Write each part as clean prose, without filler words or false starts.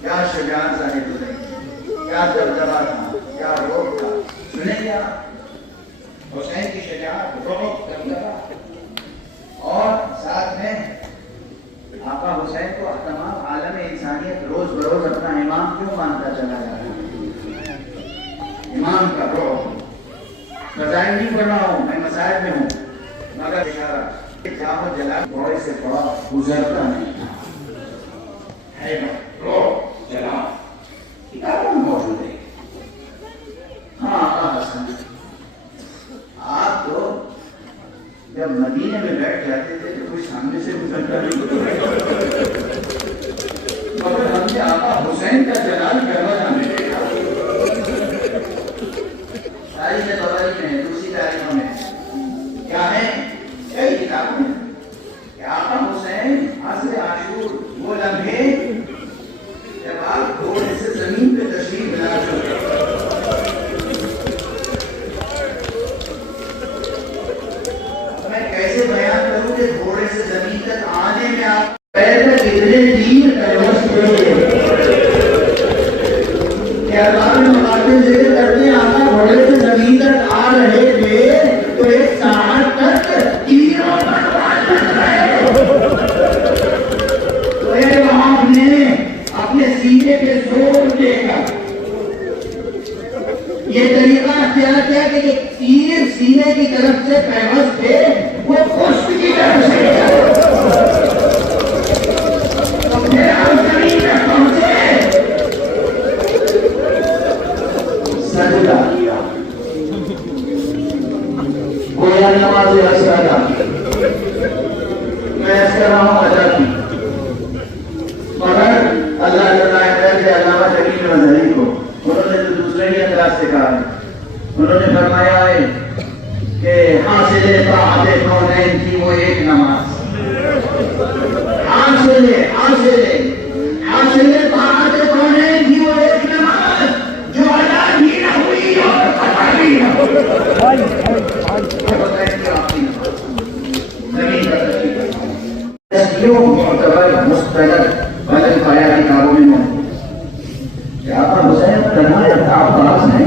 क्या शुजान साहिब थे, क्या दबदबा था, क्या रोक था। सुने क्या हुसैन की शुजात, रोक, दबदबा। और साथ में आका हुसैन को तमाम आलम इंसानियत रोज बरोज अपना इमाम क्यों मानता चला जा रहा है? इमाम का रोक फजाइल नहीं पढ़ रहा हूँ, मैं मसाइल में हूँ, मगर इशारा जाहो जला बड़े से बड़ा गुजरता नहीं था। है रोक जला किताबों में मौजूद है। हाँ हसन, आप तो जब मदीने में बैठ जाते थे तो कोई सामने से गुजरता नहीं, मगर हमने आका हुसैन का जलाल करबला में देखा। तारीख तबरी में, दूसरी तारीखों में क्या है, कई किताबों में आका हुसैन असर आशूर, वो लम्हे जब आप घोड़े से जमीन पे तशरीफ ला चुके। मैं कैसे बयान करूं कि घोड़े से जमीन तक आने में आप पैर में कितने तीर कलवश थे। क्या बात में मकाते जिक्र करते हैं, आका घोड़े से जमीन तक आ रहे थे तो एक साहब तक तीरों पर वार कर रहे। तो आपने अपने सीने पे जोर देकर ये तरीका अख्तियार किया कि ये तीर सीने की तरफ से पैवस्त थे, वो पुष्ट की तरफ से तो फिर आप जमीन तक पहुंचे, सजदा किया, गोया नमाज असरा मैं कर रहा हूं अदा की। मगर अल्लाह अल्लामा जमील मजहरी को उन्होंने तो दूसरे ही अंदाज से कहा है। उन्होंने फरमाया है कि हासिले ताअते कौनैन की वो एक नमाज, हासिले ताअते कौनैन की वो एक नमाज जो अदा भी न हुई और पता भी न हुई। मुस्तनद बदल पाया किताबों में मौजूद। क्या आपका हुसैन करना है अब्बास है,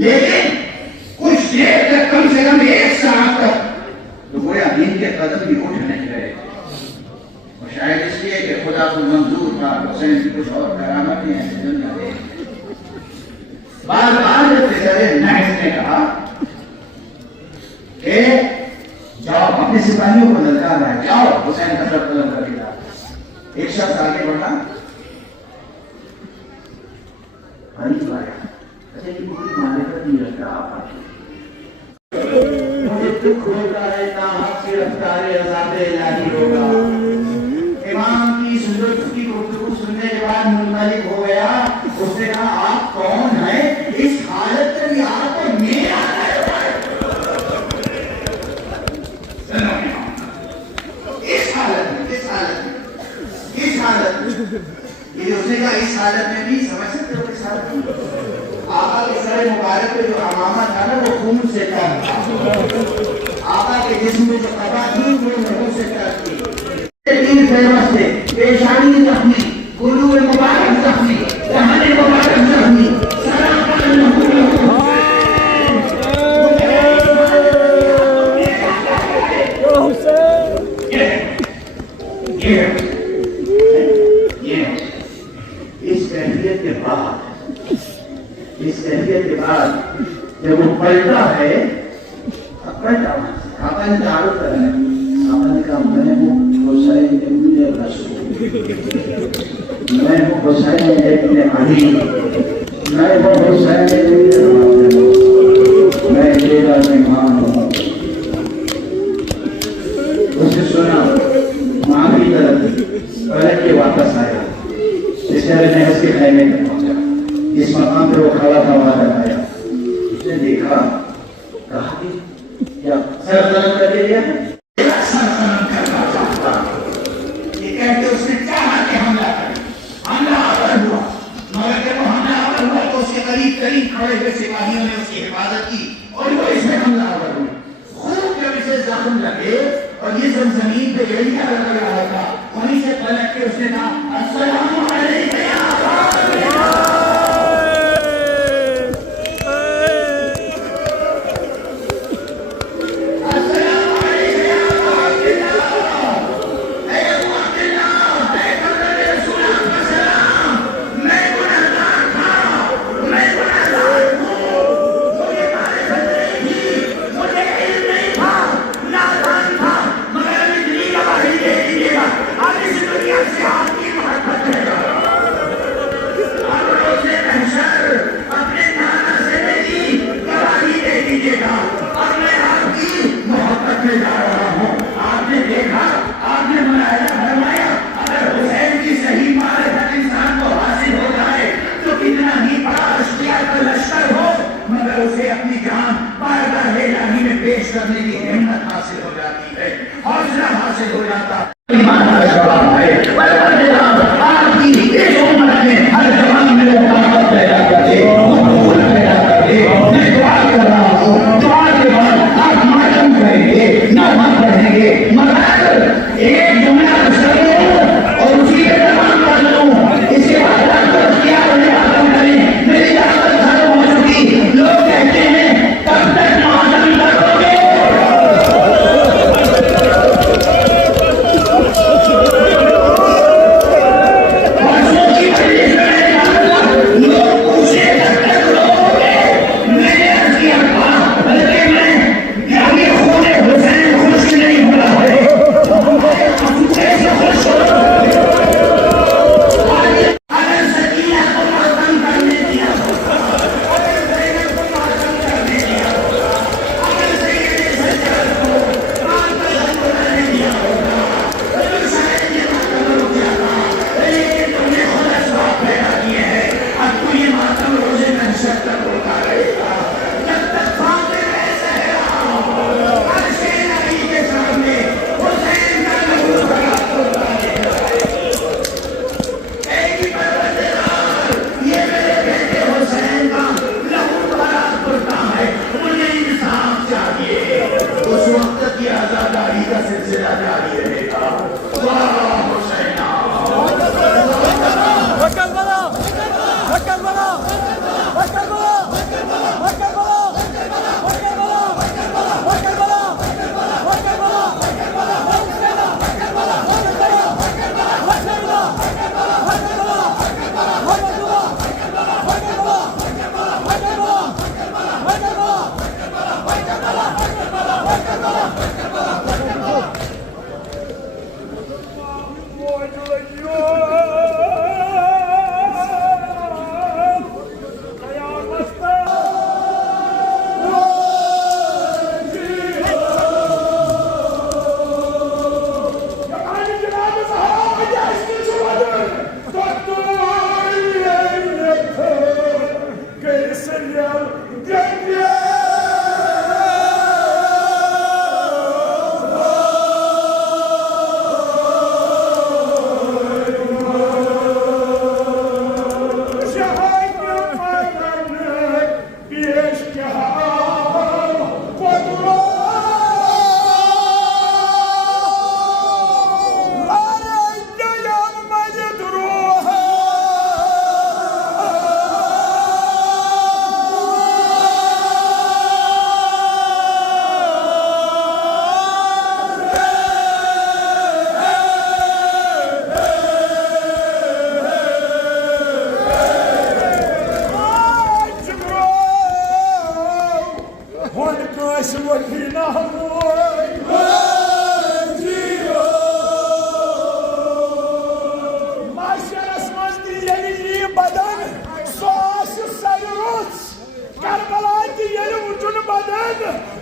लेकिन कुछ देर तक, कम से कम एक साल तक तो गोया दीन के कदम भी उठ नहीं रहे थे। और शायद इसलिए कि खुदा को मंजूर था हुसैन की कुछ और करामतें हैं दुनिया में। बार बार नाइस ने कहा कि जाओ अपने सिपाहियों को ललकार है, जाओ हुसैन का सर कलम करके लाओ। एक शख्स आगे बढ़ा, पूरी मान्यता नहीं रखता आप मुझे दुख होता है ना आपसे रफ्तारे अज़ाबे इलाही होगा। इमाम की सुन्नत की गुफ्तगू सुनने के बाद मुनमलिक हो गया। उसने कहा आप कौन हैं, इस हालत में यहाँ पर मेरा इस हालत में ये उसने कहा इस हालत में भी समझ सकते हो। इस हालत में आका के सर मुबारक पे जो अमामा था ना वो खून से तर था। आका के जिस्म में जो कबा थी वो लहू से तर थी। तीन फेमस थे, पेशानी जख्मी, गुलू मुबारक जख्मी, दहन मुबारक जख्मी, सरापन लहू इस कैफियत के बाद जब वो पलटा है, पलटा आपा ने तारुफ करना है, आपा ने कहा मैंने वो हुसैन इब्न रसूल मैं हूँ हुसैन इब्न अली, मैं हूँ हुसैन इब्न अली, मैं तेरा मेहमान हूँ। उसे सुना, माफी तलब पलट के वापस आया, बेचारे ने उसके खैमे में पहुंचा। इस मकाम पे वो खड़ा था, वहां तक आया, उसने देखा, कहा कि क्या सर कलम कर लिया, सर कलम करना चाहता, ये कहते उसने चाहा कि हमला करे, हमला आवर हुआ, मगर जब वो हमला आवर हुआ तो उसके करीब करीब खड़े हुए सिपाहियों ने उसकी हिफाजत की और वो इसमें हमला आवर हुई। खूब जब इसे जख्म लगे और ये सब जमीन पे एड़ियां लग रहा था, वहीं से पलट के उसने कहा, अस्सलामु अलैकुम या से आपकी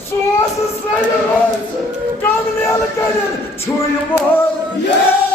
Zoals seine Leute, kommen wir alle kennen. Entschuldigung, yeah!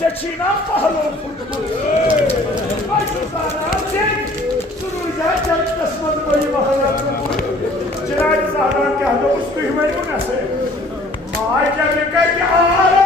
Çeçina pahlo futbol. Başu Zahra sen sunuca can kısmadı bayı mahalar. Çırağın Zahra kahve ustu hümeyi bu nasıl? Maay geldi ki ağır